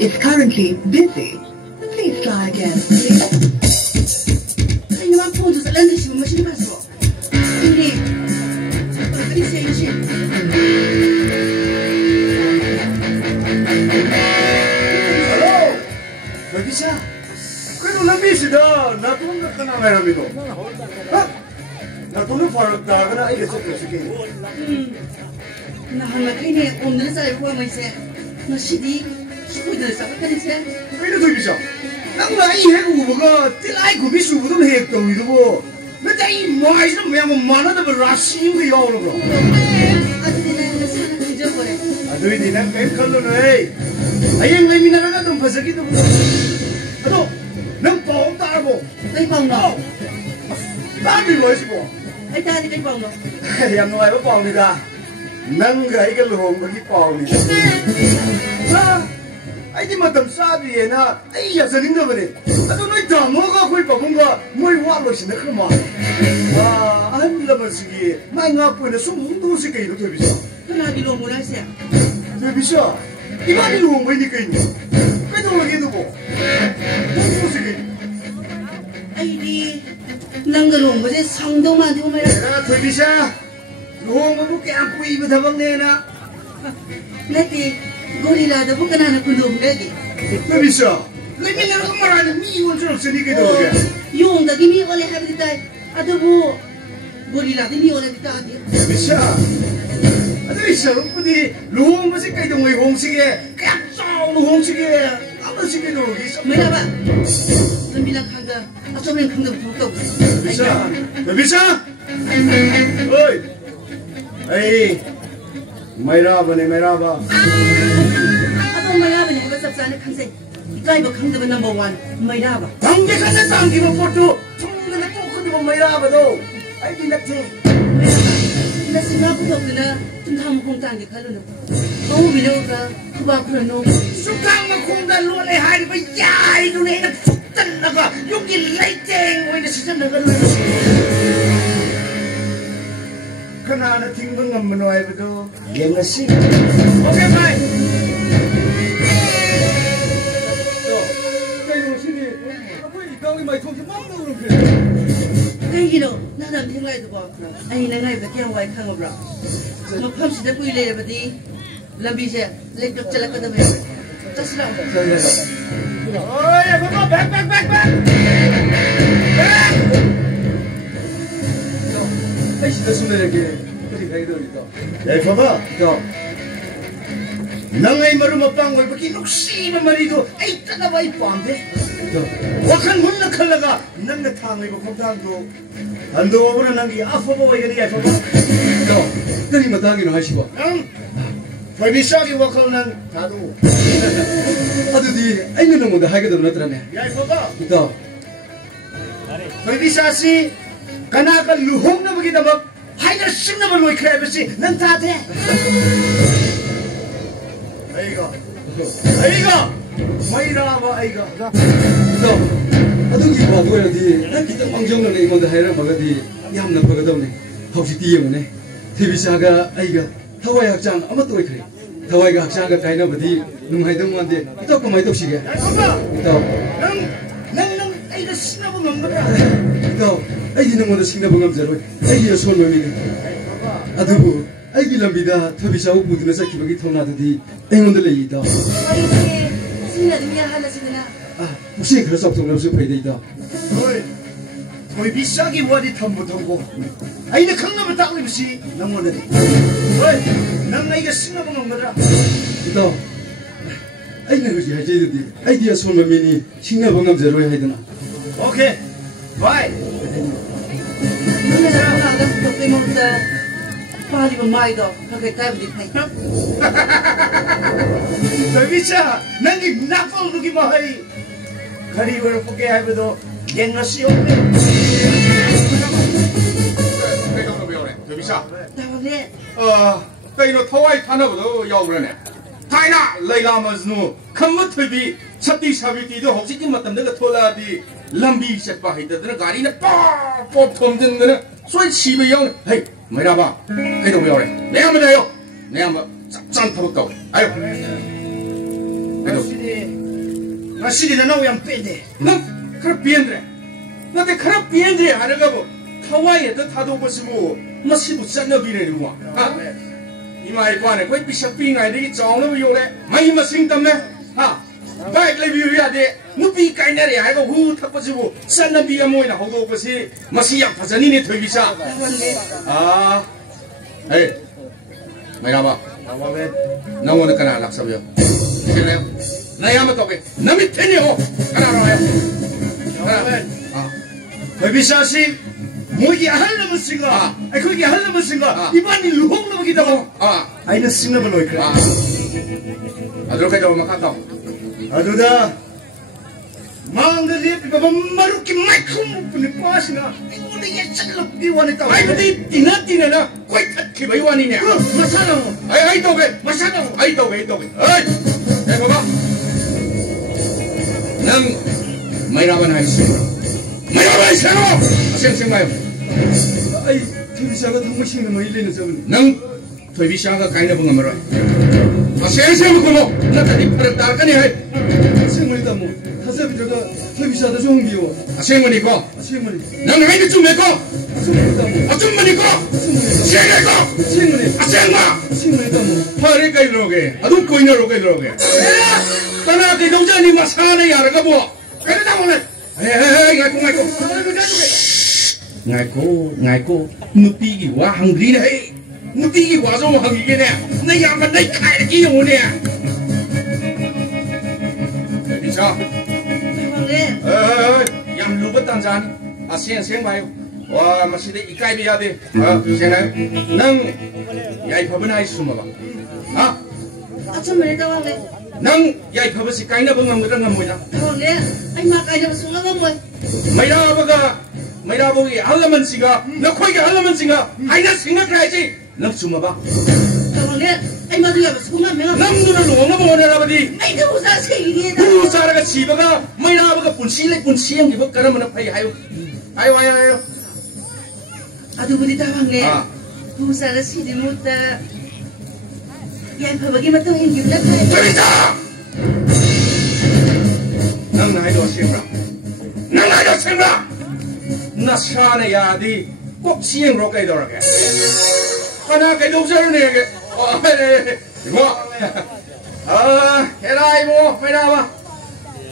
is currently busy. Please try again, please. Ay naman po doon sa landas yung machine baso. Hindi. Please say machine. Hello. Babisa. Kano nabisida? Natulog ka na meron ito. Ha? Natulog parang ka na ay kasi sige. Nahanap kayo na 오늘 살고 하면 이제 너 시디 수고들 사갔다니 이제. 왜 이래 babisa? Nang na ihe ubaga tilai gubi subudum hek to ido bo. Na dai mai na me mo mana da rashi yung yaw lo bro. 아들이나 나서는 잊어버려. Adui di nang pen khallo nei. Ayeng lai mina na dum phasagi to. Ado nang paum ta bo. Kay bang no. Ta di loi si bo. Ay tani kay bang no. Yang nuai ba paum ni da. Nang ga iga lohong ba ki paum ni. Sa ai di matam sa bi na ai ya sa ning da ba ni. Ado noi da mo ga khoi pa bung ga moi wa lo sin na khma. An la ma sigi mai nga pu na sum du si kai ro to bi sa. Kana di lo mo na siya. To bi sa. Iba ni lohong ba ni kai ni. Kai do lagi do bo. Du si kai. Ay di nanggalong mo siya 상도만 되고 말이야. 내가 되비샤 lohong mo kaya pui ba tabang ne na. 나티 고릴라도 부끄나는 군동 가기. 되비샤. Lemin na kung marami mi won jero sa ni kai do ga. Yung dagi mi ole habi tay. Adobo gorilla di mi ole bitadi. 되비샤. 되비샤 pudi lohong mo si kai do ngai hong sige. Kaya chao lohong sige. Ama sige do gi. Mira ba. Lambilang kanga. Asomen kanga butok. 되비샤. 되비샤. Oi. Hey. Mairaba ne mairaba. Ado mayaba ni ba sabsana kangse. Ikay ba kangda ba number 1 mayaba. Tangge ka na tanggi mo photo. Tunga na to ko mo mairaba do. Ay di na te. 나 생각보다 좀 다무공 땅에 가려나. 너무 밀려가 그바 그러노. Sukang magkungdan lo ay hari ba yay do na nagfutan na ka. Yung gilayteng oy na siya na gano'n. Kana na tingbang ng manoy ba do? Yan na si. Okay, bye. Kayo sini. Ako ikaw ay may tungkol mo na ulo. Kayo 나는 생각해도 봐. 아니 내가 이거 그냥 와이 칸거 브라. 너 펌시다 꾸일래 버디. 람비제 렉적 잘라거든 왜. 자스라. 어이, 그거 백. Ay, si Tasumere que kayo doon ito. Eh, baba. Ito. Nangay marumapang way pakinuksi na marido ay tanaway pambe. Ito. Wakan hun na kalaga nang natangay ba kumtang do. Ando mo na nang iafa mo ay ganyan baba. Ito. Kani matangin no hashi ba? Nang pabisagi wakal nang tado. Ado di ay nang mo da haga do natra ne. Yay baba. Ito. Pabisasi kanaka luhong na magidabak hay na sing na maloy krebesi nang tate. Aiga! Mairaba aiga! Ito. Adugi ba do di nan kitang mangjong na imo da haira magadi yam na pagadaw ne. Hawsi ti mo ne. Tebisaga aiga thawai hakchang amat oi khre. Thawai ga hakchang ga kaina badi numhai dong mande. Ito kamai to sige. Ito. Nang aiga sinabu ngambra. Ito. Ai di nang mo da singna bangam jaroi. Ai di son mo mi ne. Adubu ai gi lambida thabisau budna sakibagi thona dadi ai ngonda lei da. Ay sinna dunya hala sinna. 혹시 그럴 수 없던 것을 보여드리다. 거의 비싸게 와디 탐부터고. 아이네 강남을 딱 입으시 남원들이. 어이, 난 나이가 신나고 온 거라. 또, 아이네 그지 하지들이 아이디어 손만미니 신나방감 제로에 하이드나. 오케이, 바이. 너네 사람 나가 그때 먹다. 빠지고 마이도 그렇게 따ብ디 파이. 거의 비싸. 난게 나쁜 룩이 뭐하이. 가리고를 보게 하고도 옛날시 없네. Bisa. 나와네. Tay nó thawai thana bado yaw rane. Taina Laila Majnu khamut bi chatti sabiti do hoksi ki matam da thola di lambi chatpa haida da gari na pop thom jin da soi chi be yaw. Hey, maira ba. Kai do yaw re. Ne am da yo. Ne am chan tharu taw. Ayo. Masih na yang pede. Nang kerap biendre. Nanti kerap biendre ada kamu. Hawaii itu thado bosibu masih bukan nabi ni rumah. Ima ikan ni, kau bisa pingai ni jauh nabi oleh. Mai masing tamme. Baik lebih ya de. Nabi kain ni ada kau tak bosibu. San nabi yang mana hodo bosi masih yang pasal ni tu bisa. Hey, mai apa? Nawan kena lak sabio. Siapa? Naya matoke. Nami teni ho. Kena raya. Kau bisa sih. Mui ahal nama singa, aku ni ahal nama singa. Iban ni luhung nama kita mo. Aina singa beloi kira. Aduh kau jauh makan tau. Aduh dah. Mangga lihat bapa maru ki maikum punya pas na. Aku ni yang cakap iwan itu. Ay betul tina na. Kau tak kibai wani ni. Masalah mo. Ay tau ke. Masalah mo. Ay tau ke. Ay. Bapa. Nang may rawan hai singa. May rawan hai singa. Sing mayo. Ay, TV saga tunggu sih nama ini nasi. Nang TV saga kainnya bunga merah. Asing bukan nak tadi perintah kan ya? Asing mana tamu? Hasil juga TV saga tu orang dia. Asing mana kau? Asing mana? Nang hari itu cuma kau. Asing mana tamu? Asing mana kau? Asing kau? Asing mana? Asing mana? Asing mana tamu? Hari kau roge, aduh kau ini roge. Tanah di dalam ni masalah ni ada kau. Kau tahu ni? Ngaku. Ngaiko, nupi ki wa hungry ni. Nupi ki wa so hungry ni. Ni yang mana kai ki yang ni? Bisa. Yang lupa tangan. Asyik bayu. Wah masih ada ikai biar deh. Siapa? Nang, yai pabunai semua. Macam mana tahu ni? Nang, yai pabus ikai na bunga muda ngamu na. Tahu ni? Ay makai na masuk ngamu. Mayra baga. Mayra bogi halaman singa, nak kau ke halaman singa, aina singa kerja, nak cuma ba? Tahu ni? Ay madu ya masuk ngamu. Nang dulu luang apa orang apa di? Ay tu usah sekali ni. Usah raga si baga, mayra baga punsi yang kita kerana mana pay ayo. Aduh budi tahu ni? Usah rasi di muda. Yang bagi mata yang kita pay. Cerita. Nang naik doa siapa? Nasana yadi kok siang rokai dora ke kana kai dok jaru ne ke erai mo ba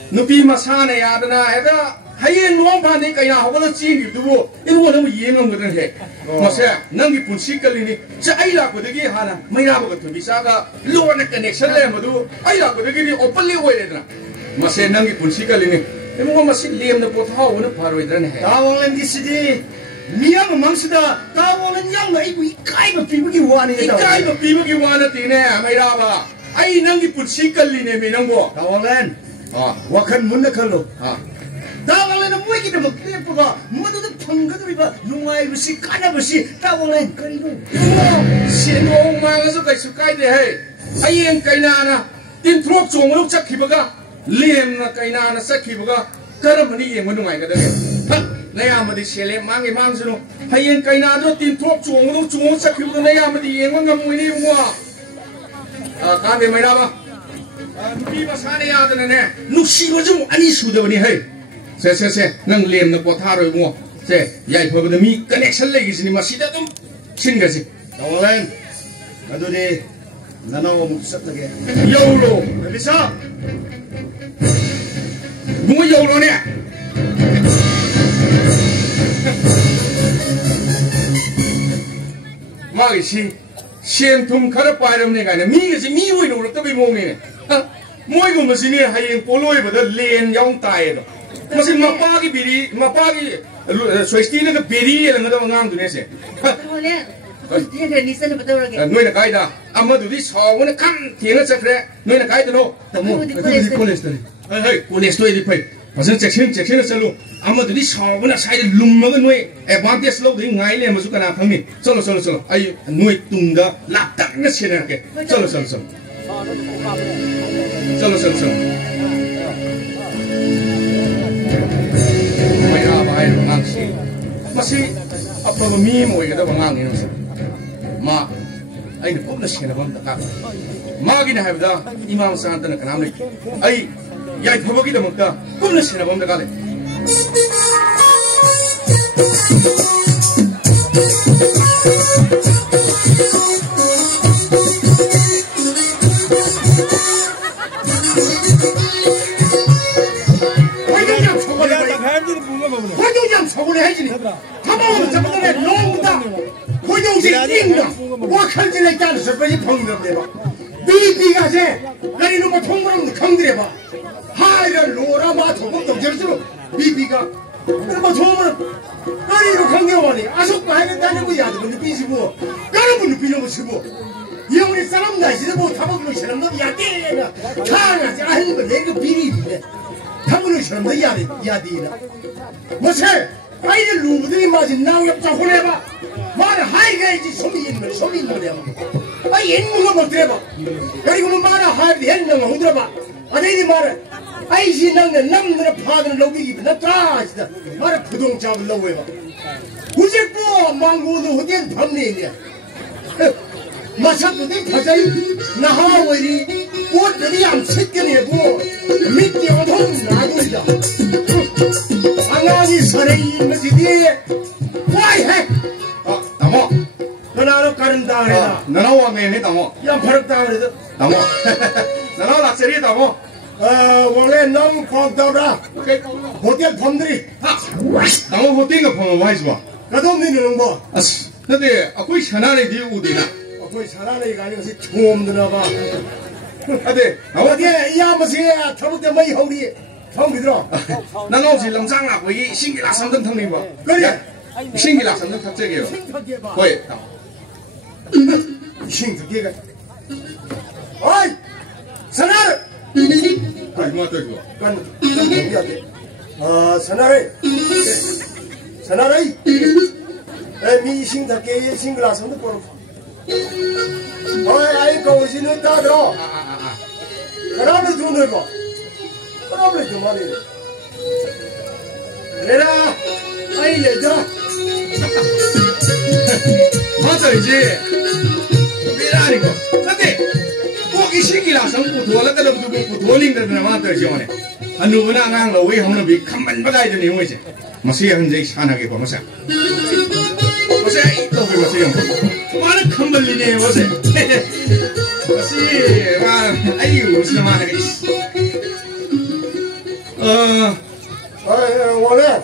nupi masana yadana eda hayen nuang pa ne kai na hobala chi ni du ibu na mu yeng ngam he mase nangi punsi kali ni cha ai la ko de gi hana mai ra ba ko bisa ga lo na connection le madu ai la ko de gi open le wei le na mase nangi punsi kali ni Emo masih liam na pothaw na paroi dran he. Tawalan di sini, miang mangsida tawalan yang ngai ibu ikai bapi wani. Ikai bapi wani tine, mai raba. Ai nangi putsi kali ne minangbo. Tawalan, wakan muna kalau. Tawalan na mui kita maklip pa, muna tu pangkat riba, nungai besi kana besi, tawalan karido. Sinong mga kai sukai de he. Ai yang kai na tin throk chong luk chak khibaga. Liam na kaina na sakhi buga karam ni yeng manungai ka dage naya madi sele mangi mangsuno hayen kaina do tin thok chuang do chuang sakhi buga naya madi yeng ngam ni wa ka be mai ba nupi masane ya da ne nuksi wa jum ani su da ni hai se nang liam na potha roi mo se yai pho da mi connection le gi ni masida dum sin ga si tawalan adu de nanaw mo sat lagi yolo bisa bunga yolo ne magi si sen thum khara pairam ne ga ne mi ga si mi hoi no ta bi mo ne moi go ma si ne hayeng poloi ba da len yong tai do ma si ma pa gi biri ma pa gi soisti ne ga biri le ngada ngang du ne se Tahu ni? Dia ada nisan apa tahu lagi? noi na kai da amma du di saw ne kan thieng sa kre noi na kai da no Tamu, itu di college tadi. hey college to di pai pasal section na salu amma du di saw na sai lum ma ga noi advantage lo di ngai le ma su kana phang ni chalo ai noi tunga lap tak na se na ke chalo mai ra bai ngang si masih apa mi mo ga da ngang ni no ma ꯑꯩꯅ ꯀꯨꯞꯅ ꯁꯦꯟꯅꯕ ꯑꯃ ꯗꯔꯀꯥꯔ ꯃꯥꯒꯤꯅ ꯍꯥꯏꯕꯗ ꯏꯃꯥ ꯃꯆꯥ ꯅꯠꯇꯅ ꯀꯅꯥꯝ ꯂꯩꯇꯦ ꯑꯩ ꯌꯥꯏꯐꯕꯒꯤꯗꯃꯛꯇ ꯀꯨꯞꯅ ꯁꯦꯟꯅꯕ ꯑꯃ ꯗꯔꯀꯥꯔ ꯂꯩ 서울에 해지니 가방을 잡아내 롱다 고정식 띵다 와칼질 있다는 소리 방금해봐 비비가 제 그리는 뭐 통보랑 강들해봐 하이를 로라마 통보도 저렇죠 비비가 그러면 통보는 그리로 강경하니 아속과 하는 다는 거야 근데 비시고 다른 분은 비는 거 쓰고 이 형이 사람 나시는 뭐 타먹는 사람도 야대나 타나지 않는 거 내가 비리인데 타먹는 사람도 야대나 뭐세 아이들 누구들이 맞은 나오겠다 혼내봐 말을 하이가야지 소미 있는 거야 아 옛문가 못 들어봐 그리고 뭐 말을 하이가 했는 거 들어봐 아내니 말을 아이시 낭는 남들의 파들은 로비기 나 따시다 말을 부동잡을 넣고 해봐 우직고 망고도 어디엔 밤내냐 마차도대 가자이 나하와리 꽃들이 안 새겨내고 밑에 어두운 나돌자 상황이 살아있는 것이지 와이해 나모 너나로 가른다 그래다 나나 왕래네 나모 야 버럭다 그래도 나모 나나 락세리 나모 원래 너무 고맙다라 호텔 펌들이 나모 호텔가 펌 와이즈와 가동되는 뭐 아스 근데 아코이 샤나레디 우디나 거의 사나이가 아니고 처음 들어봐 아데 어디에 이아버지야 타북대 뭐이 허리 처음 들어 나나 혹시 람장라 거기 신기라 삼등 탕니 뭐 그래 신기라 삼등 탁제게요 거기 신기가 어이 사나이 얼마 더 이거 간 준비하게 사나이 사나이 미 신기게 신기라 삼등 보러 어이 아이 거우시는 따들어 그러면 돈을 봐 그러면 그만해 그래라 아이 내자 맞아 이제 미라니고 근데 꼭이 시기라 성부 도와라까도 두고 도닝다는 맞다 이제 한누구나 낭라 왜 하는 비 칸만 바가야 되는 용이지 마시 현재 산하게 봐 마시 마시 이거 그 마시 형 많은 칸발리네 마시 마시 와 아이고 무슨 말 하기 원래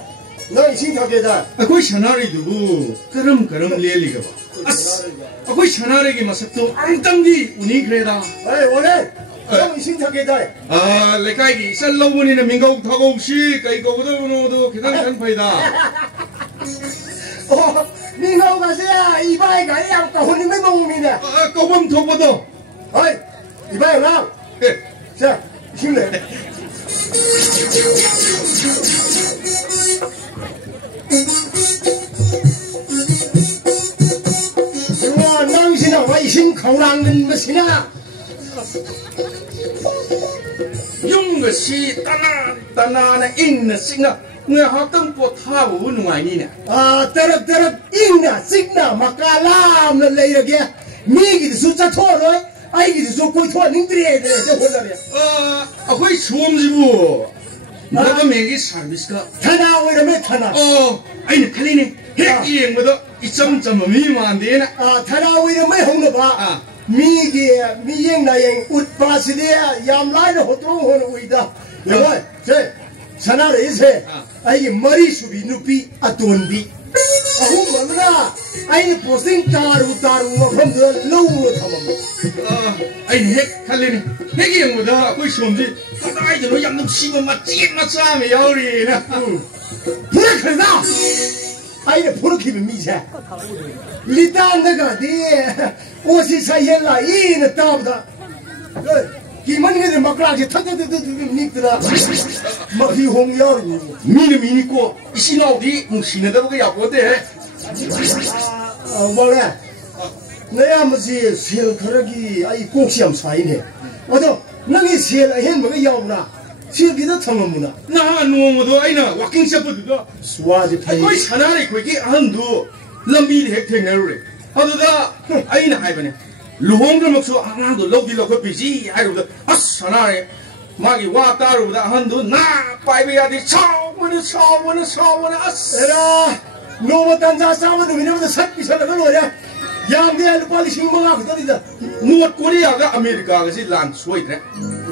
너 신탁에다 아코이 샤나리 두고 그럼 리얼리가 봐 아스 아코이 샤나리기 마삭도 앙땅디 우니 그래다 원래 너 신탁에다 아 레카이기 셀러분이는 민가옥 타고옥시 까이거보다도 계단 파이다 민가옥 가세야 이바에 가야 혼님의 몸이네 꼬범 덕보도 어이 이바에 나 자 힘내 와 낭시나 와이신 가오랑는 것이나 용것이 따나 있는 싱나 내 학당 보 타고 누가이니네 따라 있나 싱나 마카람나 레이러게 미기도 숫자 토로 아이기도 소코이 토 닝드리에 저 혼나래 아코이 수험지부 나가 매기 서비스가 타나 오이러면 타나 아이네 칼리네 핵 이행보다 이점점 미만데나 타나 오이러면 홍나봐 미행 나행 웃바시데 얌라이나 호트롱 호는 우이다 여보 제 사나를 이세 아이게 머리수비 누비 아돈비 아후 뭐나 아이네 포스팅 따루 와품도 로우로 담아 아이네 핵 칼리네 핵 이행보다 아코이 수험지 아이들로 양놈 씹어 맞지 맞싸면 야우리나 부르크다 아이네 부르키면 미세 리단 내가 네 옷이 사이엘라 이는 따보다 기만이들 막라게 탁탁탁탁 막이 홍야르니 미니고 이신아우디 무신에다가 야고데 원래 내가 뭐지 실 그러기 아이 꼭시암 사이네 어도 너희 실 행복이 야구나 실기도 탐험구나 나 누워도 아이나 와킹 셰프드가 수아지 파이 거의 사나리 거기 안도 람비리 핵탱내로래 하도다 아이나 하이버네 luhongdramuksu anangdo lawdi lawkhotpisi hairuda as sanare magi wa taruda ahandu na paibe yadi chawmana as era no tanza sama du minimum sat pisala lore yamde lupa lising manga khutadida North Korea ga America ga si land soidre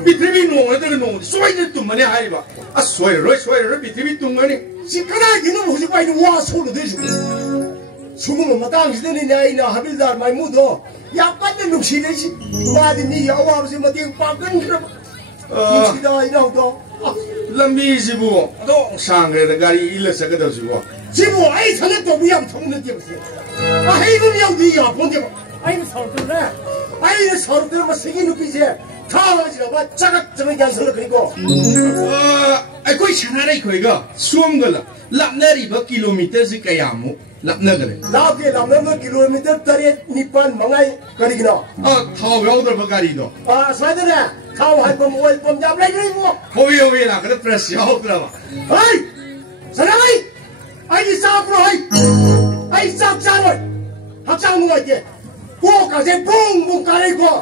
Pithribi no ade no soide tumane haiba as soire Pithribi tumane sikana ginu hoji pai no wa solo desu sumu matang sideni naina habildar mai mudo ya panne nuksi desi madi ni ya wa si mating pakan kra nuksi da ina do lambi sibu do sangre da gari ila sakada sibu sibu ai thana to biyam thongna de se a hei bu yaw di ya pon de ai sarto na ai sarto ma sigi nupi je thawa ji ba chagat chang yan solo kriko ai koi chana rai koi ga suamgala lapnari ba kilometer si kayamu lapnagare lapke lamna kilometer tare nipan mangai karigina thaw yaudar ba gari do saidara thaw hai pom oil pom jam lai ri mo hobi la kada press yaudra ba hai sanai ai sa pro ai sa cha rồi học sang người kia cô cả thế bung cái này cô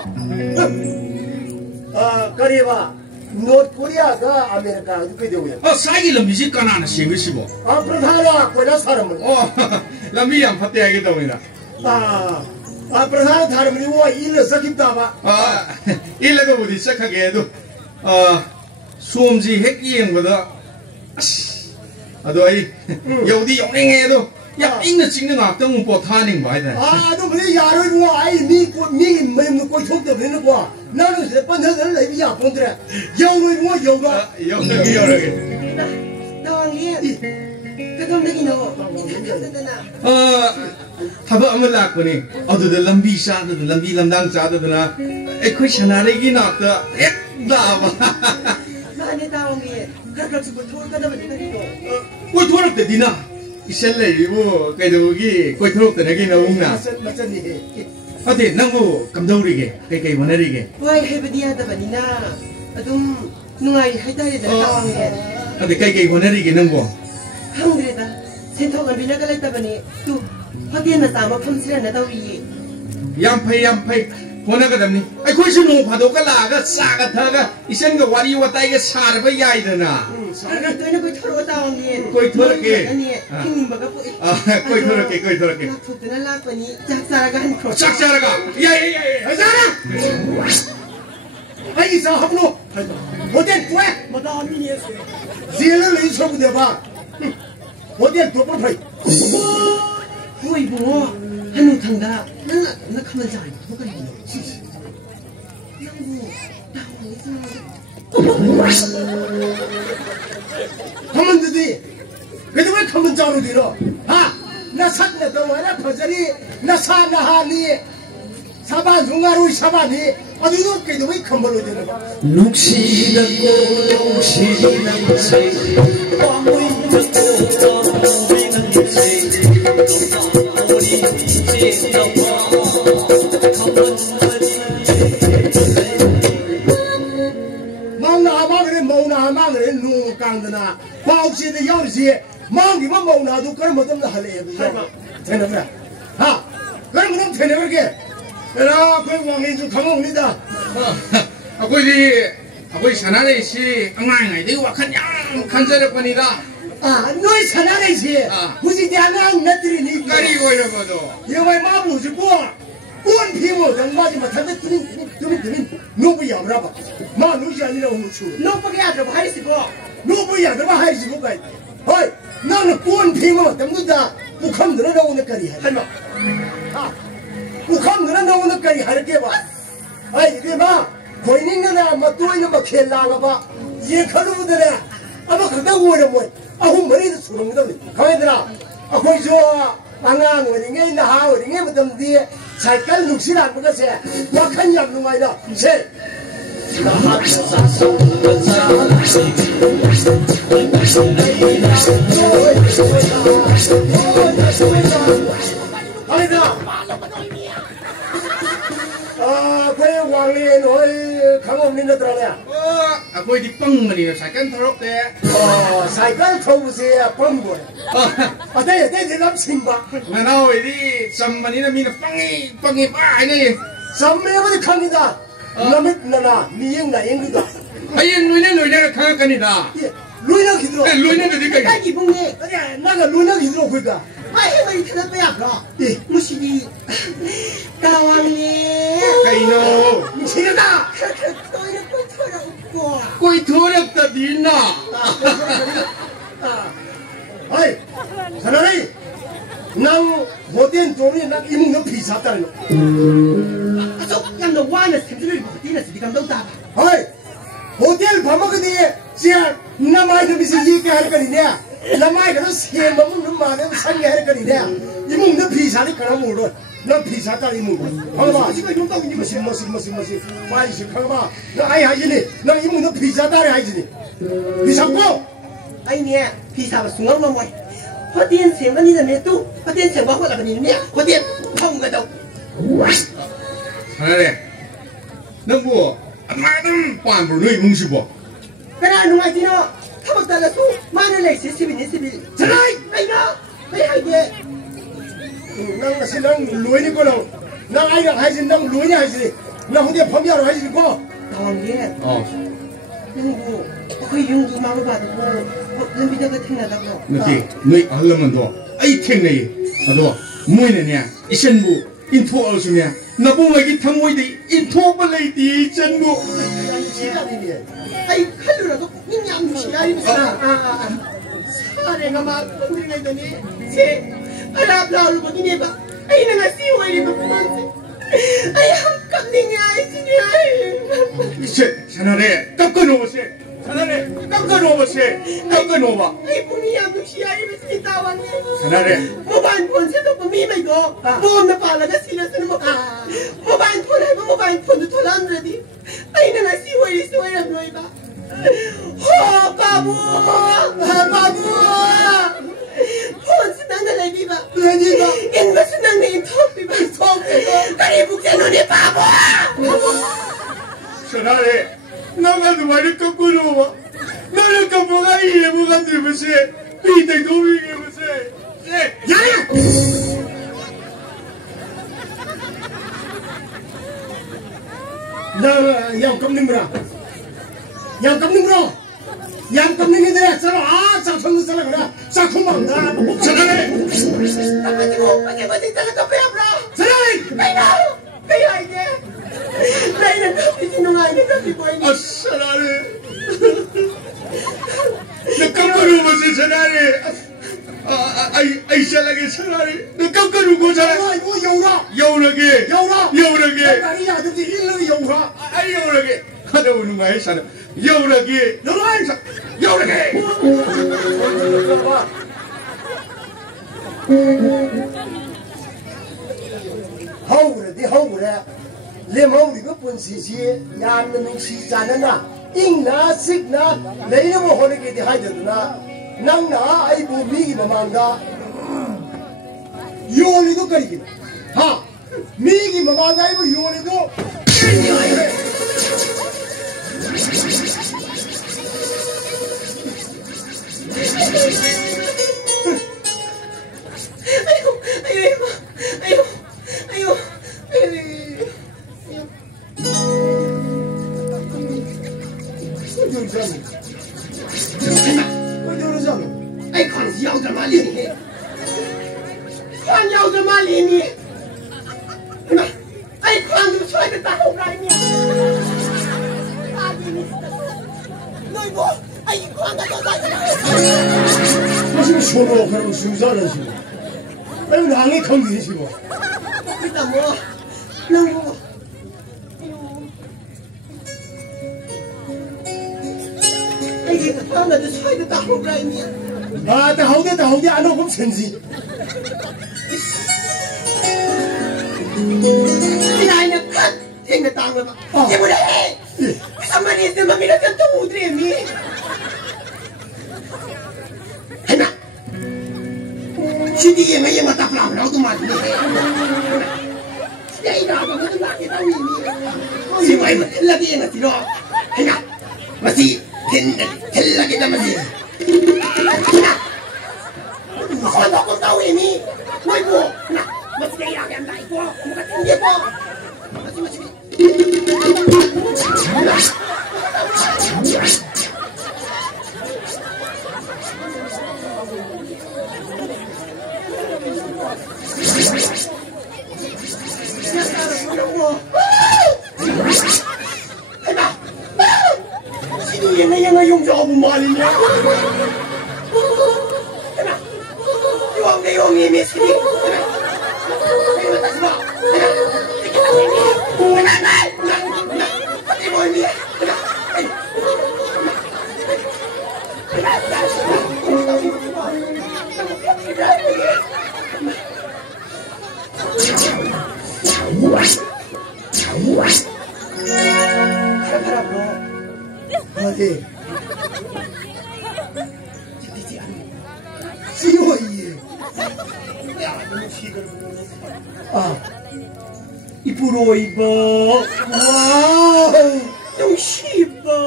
cái gì mà North Korea का America itu kede huya sai lambi si kanana sebe sibo pradhana koina saram lambi yam fatte age tawina pradhana tharmani wo ila sakita ba ila ga budi sakhage do somji hek yeng bada ado ai yodi yonenge do ya inna chingna ngaktam po thaning bai da ado bli yaroi wo ai mi mem ko thok de bli ko na no se pan de lai bi ya pon de yoi wo yoga yoga Dawang lian kadam de ino thaba ama lakpani adu da lambi sha da lambi lamdang cha da na ekhoi sanare gi nakta ek da ba mane dawang lian kadam su thor kadam de ino ko thorak de dina isel le ribu kaidogi ko thorak de gi na ungna macam ni ate nangu kamdauri ge kai manari ge wai hebdia da banina adum nungai haidai da dawang lian ate kai manari ge nangu hangre da senthong an bina galai ta bani tu hotel na ta ma pham sira na dawi yam phai hona ga damni ai khoi su no phado ka la ga sa ga tha ga isen ga wari wa tai ga sar ba yai da na Aga tu ni koi thoro ta ni koi thoro ke ni king ba ga pu koi thoro ke na thu na la pa ni chak sara ga han thro chak sara ga yai Azara ai sa hablo hotel pue madam ni ese zile le iso bu de ba hotel to pa phai oi bo hanu thang da na khamal jai to ka ni yang bu da wa ni sa kaman didi kede wa kaman jaru diro ha na sat na do wa na phajari na sa na ha ni saba zungaru saba ni adu do kede wa kambalo diro Nuksi na ko nuksi na say Pamui na ko pamui na say Pamui na pa Mauna mangre nu kangdana pau si de yaw si mangi ma mauna du kar madam da hale bi thena bra ha kar madam thena bra ke era koi wangi ju khamong ni da akoi sanare si angai ngai de wa khan yam khanjara pani da noi sanare si buji dia ngang natri ni kari oyo ba do yewai ma bu ji bo quân phi mo dang ma ji ma thang de tunin no bu ya bra ba ma nu ja ni na mu chu no pa ga da hai si bo no bu ya da ba hai ji bu bai hoi na na quân phi mo dang du da bu kham de na na kari hai ma ha bu kham de na na kari hai ke ba ai de ma koi ning na ma tu na ma khen la ga ba ye khalu de na ama ka da wo de mo ahum mari de surung da ni kai da a koi jo angang ni ngai na ha ni ngai ma dam di cycle nuksiran ba se wa khan yam nu mai da se ai da koi wang li noi khangom ni na tra le akoi di pang mani cycle thorok te cycle thau se pam bo ate de lam sim ba na oi di sam mani na mi na pangi pa ai nei 잠매버리 칸이다. 나나 니행나 eng그다. 아예 루이네 강악하니다. 예, 루이나 기들어. 루이네 어디까지? 딸기 봉네. 아니야, 나가 루이나 기들어 그니까. 아이 이거 빼야 봐. 예, 무시디. 가왕이. 가이노. 미치겠다. 꼬이 더럽다 니나. 아이, 하나님, 난 호텔 돈이 난 이문가 비쌌다는 거. 아저 그냥 너 와는 생수를 먹기는 지금 너 다. 아이, 호텔 밥 먹으니 지야 나마이 좀 있어 이게 할 거리냐? 나마이 그런 세 먹는 마음 상게 할 거리냐? 이문가 비싸니 그런 물로. 난 비쌌다 이문가. 봐봐, 이거 좀 떠. 뭐시. 많이 시 봐봐. 나 아이 하지니, 나 이문가 비쌌다래 하지니. 비쌌고. 아이네 비사가 숭얼 넘어이. 호텔 생각이네 또 호텔 생각 하다 보니네 호텔 통가도. 하나네. 너뭐 아마든 뻔불 너희 뭉시보. 그나 누가지노 타박다가 수 많은 렉시 시비니 시비. 자라이! 아이나 왜 하게? 난 신랑 루이니 거랑 난 아이랑 하지 난 루이니 하지 나 혼자 범위하러 하지 거. 나왕게. 누구 그 용기 마음을 받고 연비자가 태어나다고. 너희 너희 알라만도 아이 탱네. 아도 뭐이네냐 이신부 인토 알수냐 나봉하기 탕모이디 인토 발레이디 전부. 아이 칼로라도 인양 무시야 이거다. 사례가 막 우리가 되니 제 알아블라를 보기네 봐. 아이 내가 시워이 뭐 아이 한껏닝이 아이지냐. 이제 자나래 깎아놓으세. 자나래 깎아놓으세. 깎아놓아. 아이 분이야 무시야 이거 따왔네. 자나래. 모바일 폰 세도 미메도 뭐면 발라가 시려서는 뭐 모바일 폰 해도 모바일 폰도 돌아안되디. 아이 내가 시워이 안 놓이봐. 호 바보 폰 쓰는 내 비바 인거 쓰는 내 톱비바 가리 북자 눈이 바보. 자나래 나가 누마를 깎아놓아. 나를 깎아가 이해보가 들으세. 이때 도움이 해보세. 야야! 나 양깜는 거라. 양깜는 게 내가 아, 짝퉁 사람 그래. 짝퉁 망다. 자나래. 아가지고 빠게 따라가 빼야브라. 사랑해. 빼야 이게. 나이는 커피 누가 이게 커피 보이니. 아 자나래. 나 깎아놓으세 자나래. 아이 샬라게 자나래. 나 깎아놓고 자나래. 이거 여우라. 여우라게. 나리 아들이 일러리 여우라. 아이 여우라게. 하다 오는 거야 샤나. 여우라게. 여우라게. 하우 그래. 레모리가 본시시 야는 농시 자나나 잉나 식나 내일은 뭐 하는 게 하이드나 낭나 아이고 미기 마망가 요리도 거리기 하 미기 마망가 아이고 요리도 아이고哎，看是要着嘛哩你，看要着嘛哩你，哎，看就穿的大后来你，大哩你，内部哎，看个都在这。我是说了，可能受伤了是吧？哎，哪里坑你是吧？你怎么？能不？哎，看个就穿的大后来你。 啊，大好的，俺都不称心。你来呢？看，听得当了吗？也不得，什么意思嘛？没得这动物的你。哎呐，去的也没有我打不了老多嘛的。这一打把我都拿给到你你，是为么听了的那是咯？哎呀，我是听了的那么是。 我老公到你，我那我这样人来过，我听见过，我 Yang yung job mo alin niya. Yung imis ni. Pati mo niya. Hadi. Sino iya? Ipuro iba. Wow! Yung Shiba.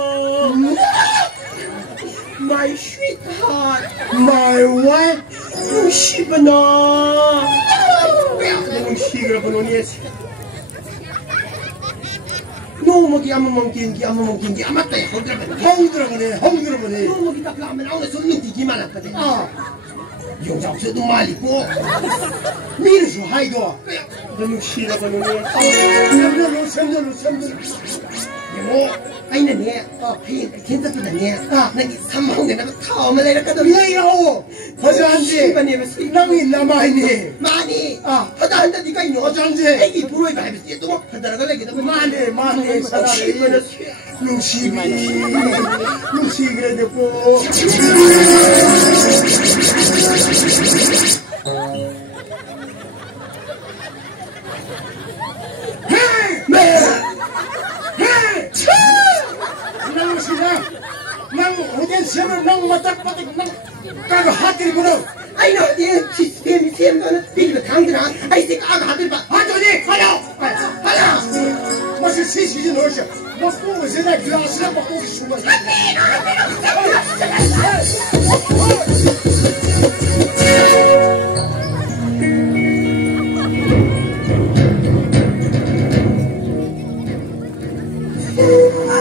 My sweetheart. My what? Yung Shiba na. Yung Shiba na po niya. No, mag-iama mangkingi, amatay, 홍들어보네. No, mag-itaklaman ako na sunod, di giman ang pati. Yung job sa dumali po. 미르수 하이도. Yung Shiba pa nun niya. 삼전로. Yung ay na niya. Ay, kinta pa na niya. Nag-isamaw na nakatawa malay na ka doon. 미야이라오. 허전한지. Shiba niya, mas 낭이 남아있니. Mani! Hadahan di kayo, no? 어쩐지. Ay, ipuroy ba? Ito mo, hadaraga lagi na. 마네. Shiba na siya. 루시그래 됐고. 난 오전 시험을 난 맞닥빠닥 난 까고 하트리구나. Ay, no, siyem ka na. Hindi ba kang gina? Ay, sige, hadir ba? 하더니 하려. 무슨 시시지 넣으셔. 먹고 오세요. 글라스를 먹고 싶은 거야.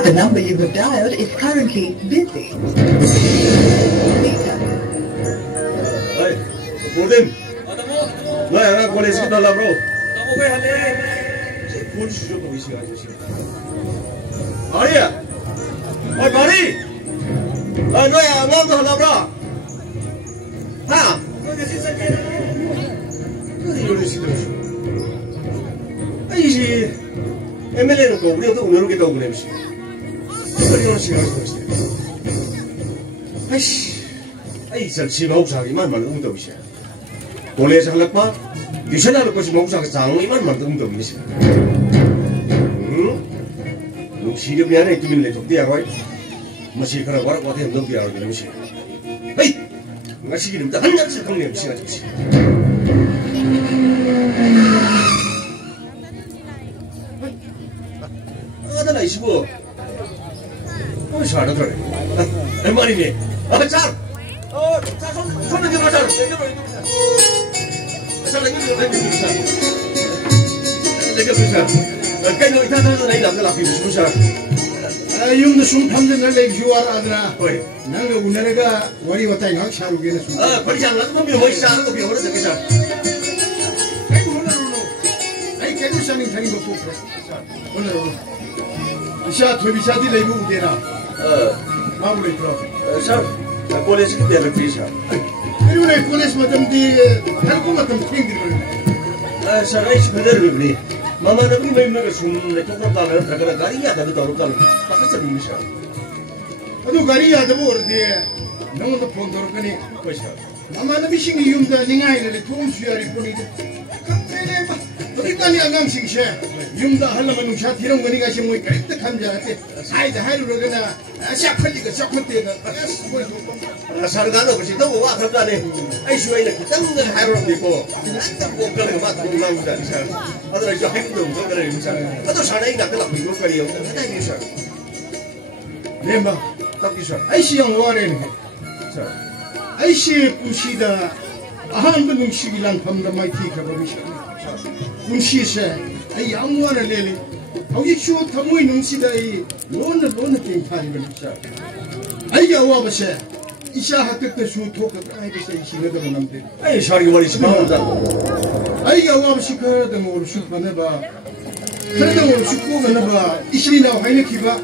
The number you have dialed is currently busy. 모든 너야 권해 시켜달라고. 왜 하네? 돈 주셔도 이 시간 주시고. 아니야. 말이. 너야 나도 하나봐. 하. 이런 식으로. 아이지. MLA는 거 우리가 더 운영하겠다고 그래야지. 이런 시간을 보냈어요. 아이씨. 아이 저 지금 하고자기만 말 응답이시야. 돈에서 할락봐. 유천하는 것이 목사가 장이만 말 응답이시. 응? 너 시력 미안해 두민 내 적대야 와. 뭐시 그런 거라고 같아 응답이야 그러는 시. 에이. nga 시기는 한 잔씩 강내 시간 주시. 아다나 이시고. 뭐 잘하다 그래. 말이니. 잘. 자, 손은 좀 하자. yung sum tham den le juar adra nang unarega wari watai ngak sharu gena sum pari jang lat mo mo sha ko bi ora se sa ai hono ai kedu sani thani go ko hono isha thobi shadi le bu dena ma bu le pro sa college ki de le fisha pero le college matam di hal ko matam thing di sa rai se beder bi mama na bi mai ma sum le to ka la tra ka gari ya da to ro ka pa ka sa bi misha adu gari ya da bu or di nang no phone dor kani ko sha mama na bi sing yum da ningai le thum suyari puni ka pele ba odi kani angam sing she yum da hal ma nu sha thirong gani ga shi moi correct kham ja te ai da haru ro gana sha phali ga sha khote ga sa ga no ko si to wa ka ka ne ai shu ai na ki tang ga haru ro di ko ta ko ka le ma tu na mu da sa adra jo hai do ko ga re sa adu sa dai ga ka la bi ko ka ri yo ta dai ni sa lemba ta ki sa ai shi yang wa re ne sa ai shi kushida ahan ba nung shi gilan pham da mai thi ka ba mi shi kun shi se ai yang wa na le le hꯧjiksu thamoi nungsida ai lona teng thari bani sa ai ga wa base isha hakta su thok ai base isina da namte ai shari wari sma da ai ga wa base ka da ngor su bana ba kada ngor su ko bana ba isina haina kiba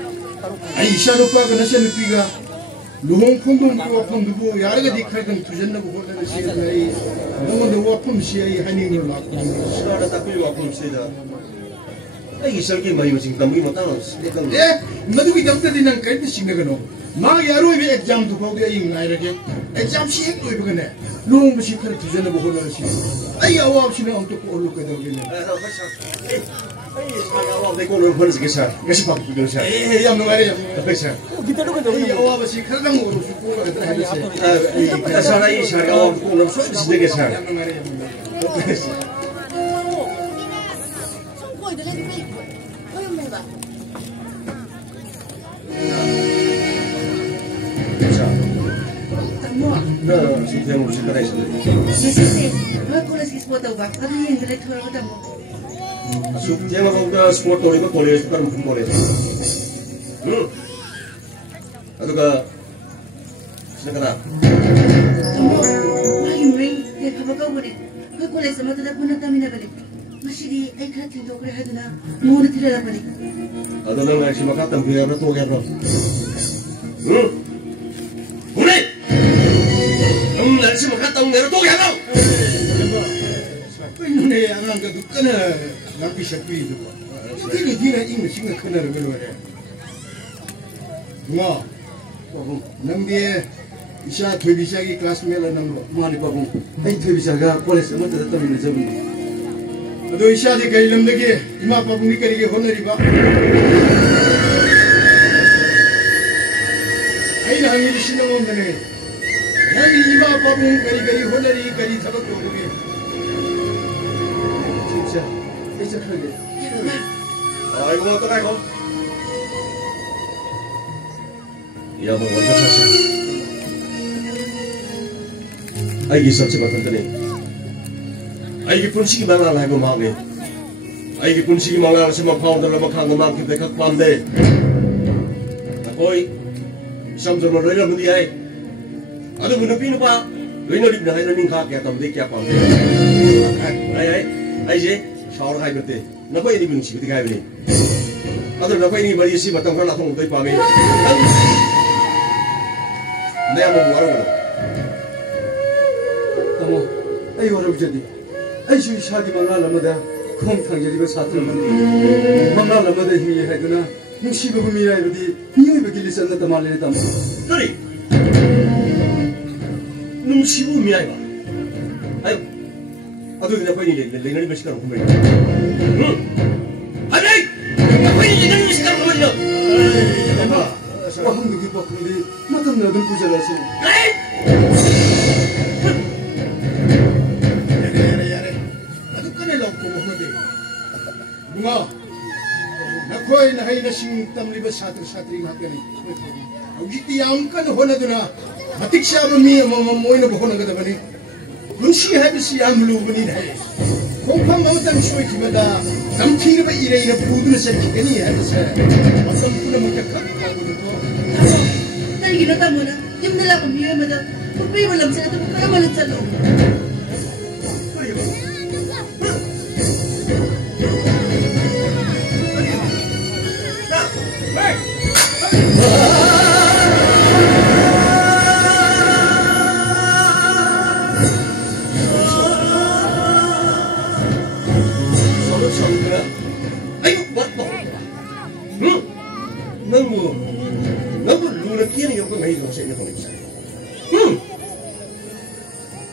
ai isha no pa ga nasa nupiga luhong khondong ko phom du yar ga dikhai dang tujan na ko da si ai no da wa phom si ai hani ni la ko sa da ku wa phom si da ai isal ki mai sing tam gi mata madu gi dam ta dinang kai ti sing ga no ma yaro be exam du ko ga ing nai ra ge exam si ek oi ba ne luhong si khar tujan na ko da si ai awam si na on to ko lu ka da ge ne ai sa ga wa de ko lu phon si ge sa ge si pa ku ge sa yam no ari ai sa kita do ka da ge awam si khar dang ko su ko ga da ha se sa ra ai sa ga wa ku lu so si ge sa yam no ari no, si tengo si para eso. Sí, no puedes que sport over. Ada yang direct kalau kamu. Su tengo que sport tori ko college par mukh college. Aduga sinakana. Kamu, wah yumring, dia apa kau boleh? Kau college sama tu dah pernah kami nak balik. Masih di, ay kerja tinggal kerja ada na, mau nak tidak balik. Ada nama si makat tampil apa tu apa? Boleh? Nanti makat tampil apa tu apa? ini yang angkat tu kena nampi sepi itu. Ini dia ini singa kena rebel ada. Wah, nampi isya tu bisa ki kelas mela namlo. Mani babung, ai tu bisa ga college sama tu datang ni jam. Aduh isya di kai lam lagi, ima babung ni kari ke honori ba. Ai dah ni singa mon dene. Yang ima babung kari honori kari thabak ko hoge. Isa kerja. Ai mo to kai ko. Ya mo wala sa sa. Ai gi sabse batan tane. Ai gi punsi ki bangla lai ko ma ge. Ai gi punsi ki mangla se ma phau da la ma khang ma ki be khak pam de. Koi sam zo roi la mundi ai. Adu bu nupi nu pa. Roi no ri na hai no ning kha kya tam de kya pam de. Ai je Shawar hai berte, napa ini bingung sih ketika ini. Atau napa ini bari sih batang kan langsung untuk pamit. Naya mau buat apa? Kamu, ayo orang jadi, ayo sih shadi mana lama dah, kong thang jadi bersatu mandi. Mana lama dah ini hai tu na, musibah bumi ai berdi, ni bagi lisan na tamal ni tam. Sorry, musibah bumi ai ba? Ayo. Aduh, kenapa ini lengan ini sekarang kembali? Adik, kenapa ini lengan ini sekarang kembali? Kenapa? Wahang dugi pakung di, mata nadam puja langsung. Yare. Aduh kan elok ko mo de. Bunga. Nakoi na hay na sing tamliba satri makani. Augiti yang kan hona duna. Matik siya ba mi mo na bahona kada bani. Kunci habis yang melubuni hai. Kongkang mautan shoy kibada. Samthir ba ire pudun sa kini habis. Asam puna mutakak ko. Tadi kita tamu na, yung nila kung biyo mo daw, kung biyo mo lang sila, ito kaya malat sa loob.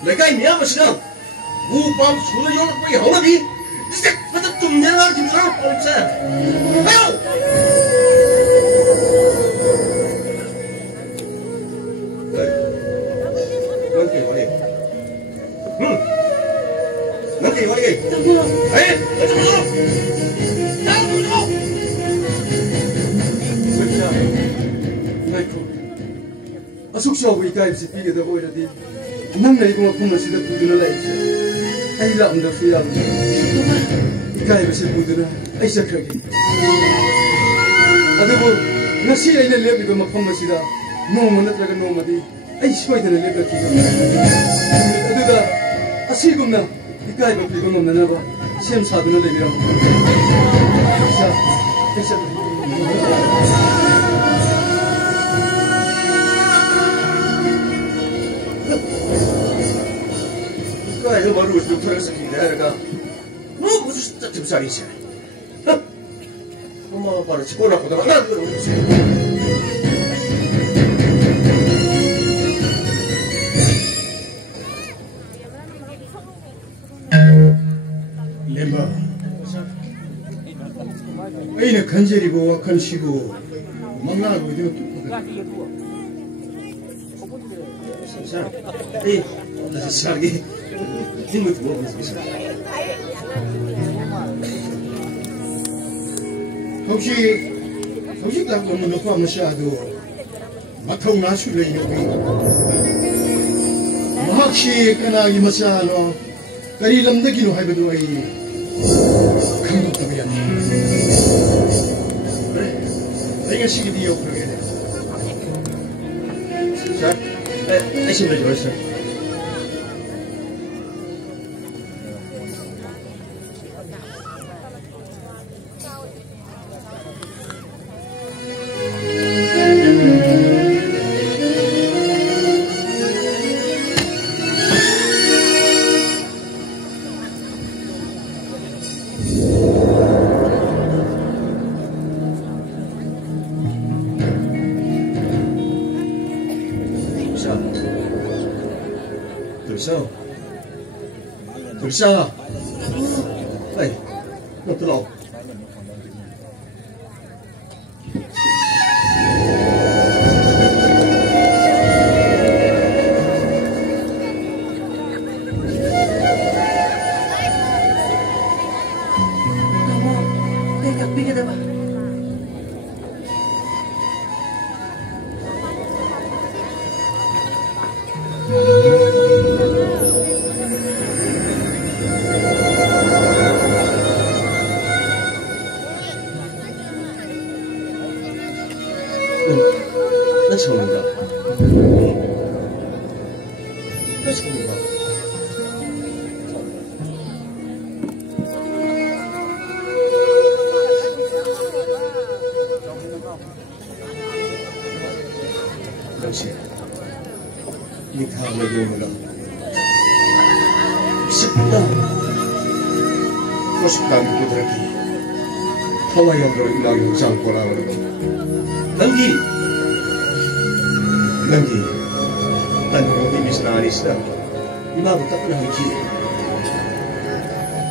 Lekai ni apa sedang? Upam sudah yang pergi hawa ni. Istek pada tumnya lah di mana polisi. Ayo. Nanti wali. Nanti wali. Eh, nanti dulu. Tahu dulu. Asuk siya ko ikai si pigi da boy di. Nang na ibu aku masih da puduna lai. Ai la unda fiya. 이까이 것을 보드나 아이 시작하게 아두고 ngasi ay nalibig ang mapamasiga noong natraga noong madi ay siya ay nalibig aduda asigum na ikay ba pigong na ba siyem sado na libirang siya ikay yung marus yung tarang sa kinara ka no gusto sa timsari siya 엄마 아빠를 집어넣고 나가 나 그러고 있어요. 렘바 아이는 간절이고 wak한 시고 막나고 이거 자, 이 나서 시작이 힘을 두고 있습니다. 혹시 딱 보면 놓고 한번 샤도 마타우 나슈를 여기 마학시 까나기 마사노 까리 람다기노 하이버도 아이 감독답이야 그래 내가 시기 뒤에 그러게 자, 아이신들 좋았어. Tulsa, ay, natulaw. Kamu, teka, bigyan na ba? 나 처음이다. 나 처음이다. 당신, 이 다음에 배우느라 쉽다. 고속담이 부드럽게 하와이 함부로 이나게 오지 않고 나오는 Nanggi, tanong ni Miss Nanis na inabot ako ng hiki.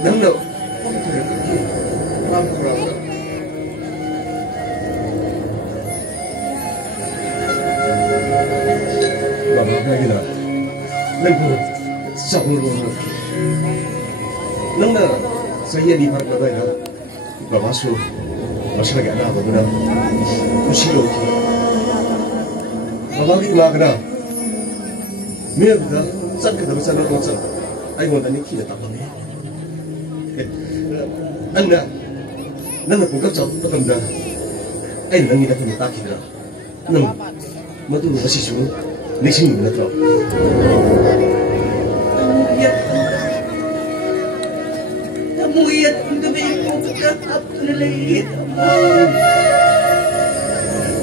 Nang na, ako ko rin hiki. Marami ko lang. Babagay na. Nang ko, sa ulo mo. Nang na, sa iya di parang na, babaso. Mas lagi anak ako na kusilo. Babagi nga ka na. Mira kita, saan ka dapat sa nalong ay wala ni kinatapang eh. Ang na pugkat sa patanda, ay nangina pinataki na. Nang matulog kasi siya, nagsingin na ito. Namuyat ang gabi ko pagkatapos na langit.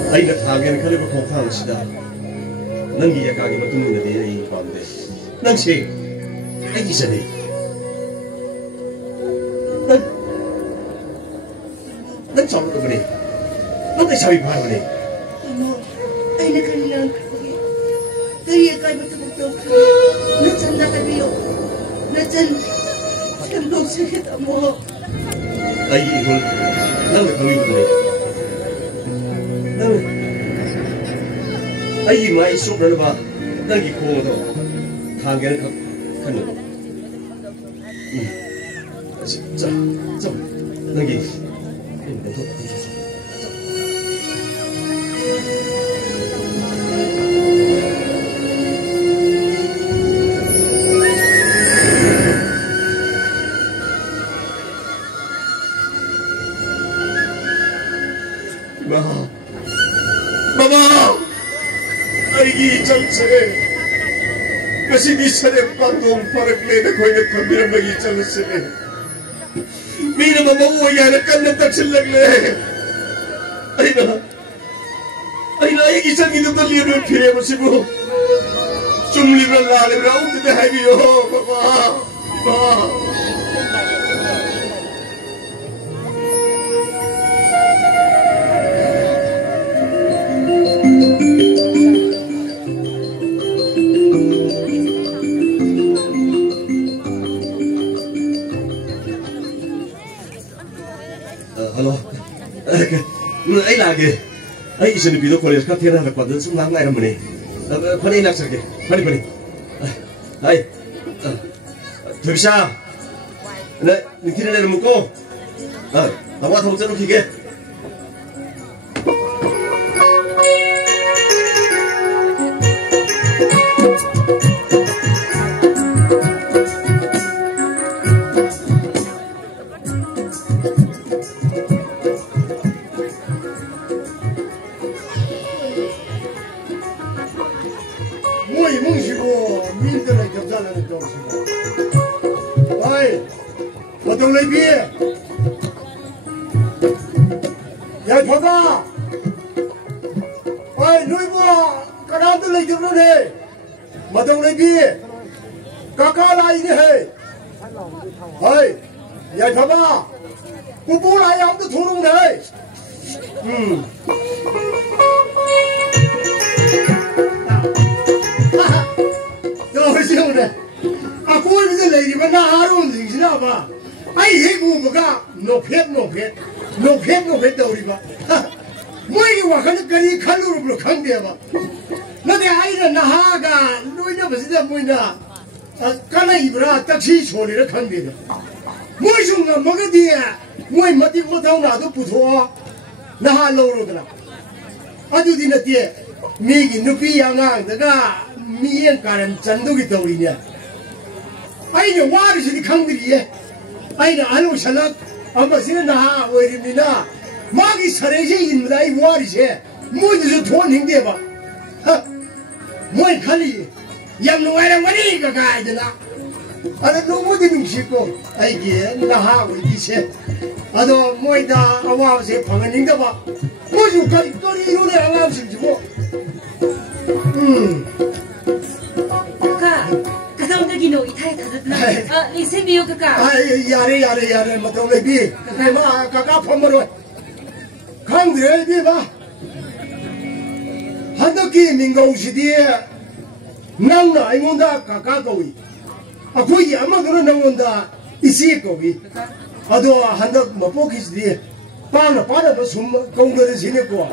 Ay naghagan ka na ba kung kang sida? Nang giyakagi matungo na din ay pande. Nang siya, ay isa din. Nagsabi ka ba ni? Nang ay sabi pa ba ni? Ay nakanilang kasi. Kaya kayo matapagtog ka. Natsan na kayo. Natsan. Kandog sakit mo. Ay ihon. Nang nagpangin ba ni? Nang ay may sobra na ba? Nang ikong ito. Hagan ka. Kano? Nang Masih sarap pantong paraklay na ko'y nagpamira mag-itala sila. Mina mamamuhay na kanatag sila le. Ay na, yung isang inutuloy ng pire mo si mo. Sumlim na lalim na akong titahay niyo, Papa. Halo, ay lagi. Ay isin bido college ka tira na kwadon sum lang ngai ramne. Pani nak sarke. Pani. Ay. Tugsha. Na nikira na mo ko. Tawa thong chanu khige. Migi nupi yang ang daga mien karam chandu ki tauri nya. Ai ne wari sini khangdiri ye. Ai na anu salak amba sine na ha oiri mina. Magi sare je in lai wari je. Moi de thon hing de ba. Moi khali yam no ai wani ka kai de na. Ada no mo de ning ko. Ai ge na ha oi di se. Ado moi da awa se phangning da ba. Moi ju ka ri ru de awa sim ji mo. Kakak, kakak udah gino, itai tadat na. Isi biu kakak. Yare, matang lebi. Kakak pamaro. Kang dire lebi ba. Handaki mingau sidi. Nang na ingonda kakak kawi. Aku ya amadoro nangonda isi kawi. Ado handak mapoki sidi. Pana basum kaungda sini ko.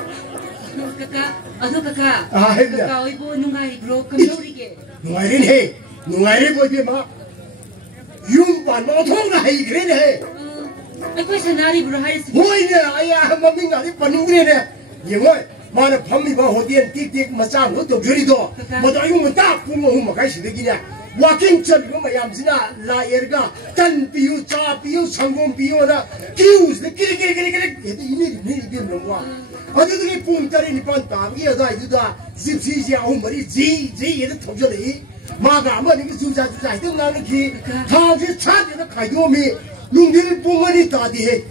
Kakak, aduh kakak. Kakak ibu nungai bro, kemuri ke. Nungai he, nungai boy be ma. Yung pan ma thong na hai gre ne. Aku senari bro hari. Boy ne aya mami ngari panung gre ne. Yengoi, mana phammi ba hodian tik macha ho to juri do. Ma da yung ta pu mo ma kai sidegi ne. Walking chat ko mayam sina la erga tan piu cha piu sangom piu na kius ne kiri ini bi no wa. Aduh tu ni pun tari ni pan tam, iya dah itu dah zip si ahum beri zi itu thok jadi, maga ama ni susah itu nang ni, thang si chat itu kayu mi, lungdil pungan ni tadi he,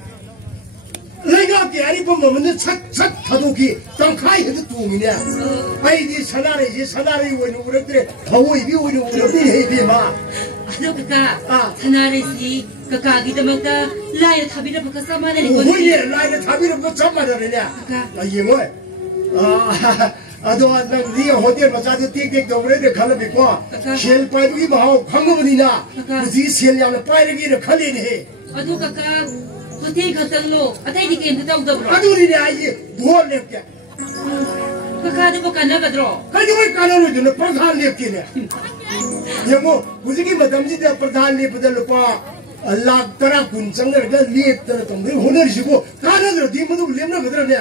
lega tiari pun mana chat thadu ki, tang kai itu tungi ni, ai di sanari wani urat re, tahu ibi wani urat ni he ma. Aduh kakak, sanari si. Kakak kita makta lain thabira bersama dari kau. Oh iya, lain thabira bersama dari ni. Lagi moi. Aduh, nang dia hotel macam tu tik dobre de kalau bikwa. Sel pai lagi bahau khangu ni na. Mesti sel yang pai lagi de khali ni. Aduh kakak, hotel khatang lo. Atai di kem tahu dobre. Aduh ni aye, dua lep ke. Kakak tu bukan nak dro. Kalau ni kalau ni tu perthan lep ke ni. Yang mo, mesti kita macam ni dia perthan lep dah lupa. Allah terang kuncang ada lihat terang tunggu honor siapa karena tu dia mahu lemna betul ni.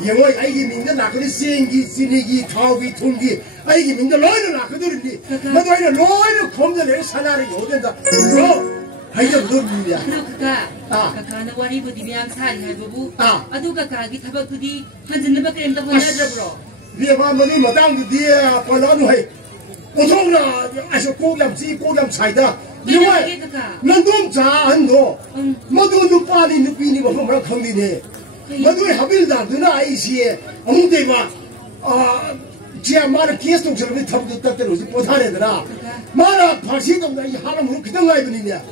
Yang mana ayi mingga nak ni sengi sini tahu tunggi ayi mingga loy nak tu ni. Mahu ayi loy kom je le salari hoden dah. Bro, ayi tu betul ni ya. Kakak nak wari budi biang sari hai babu. Aduh kakak kita tabak tu di hanjin nak kerem tak honor bro. Dia mahu matang dia pelanu hai. 오통나 아주 고감지 고감차이다 이거에 난좀 자한도 모두 누빠니 누피니 뭐 뭐라 강디네 모두의 합일다 누나 아이시에 아무데가 지야 말을 계속 동처럼 탑도 탑대로 보다네더라 말아 파시동다 이 하나무 그냥 가이더니냐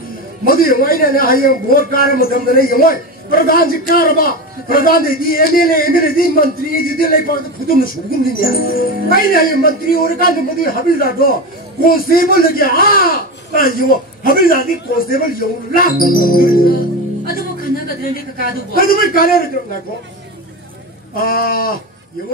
모두 영화이네 하여 뭐 까라 뭐 담더네 영화 प्रधान जी कारबा प्रधान दी एमएलए दी मंत्री दी दे लाई पाद खुदम सुगुम दी आई ने मंत्री और का ने मदि हबिलदार दो कांस्टेबल लगे आ यो हबिलदार दी कांस्टेबल यो ला अदु वो खाना का दरने का कादु बो अदु मैं काले रे ना को यो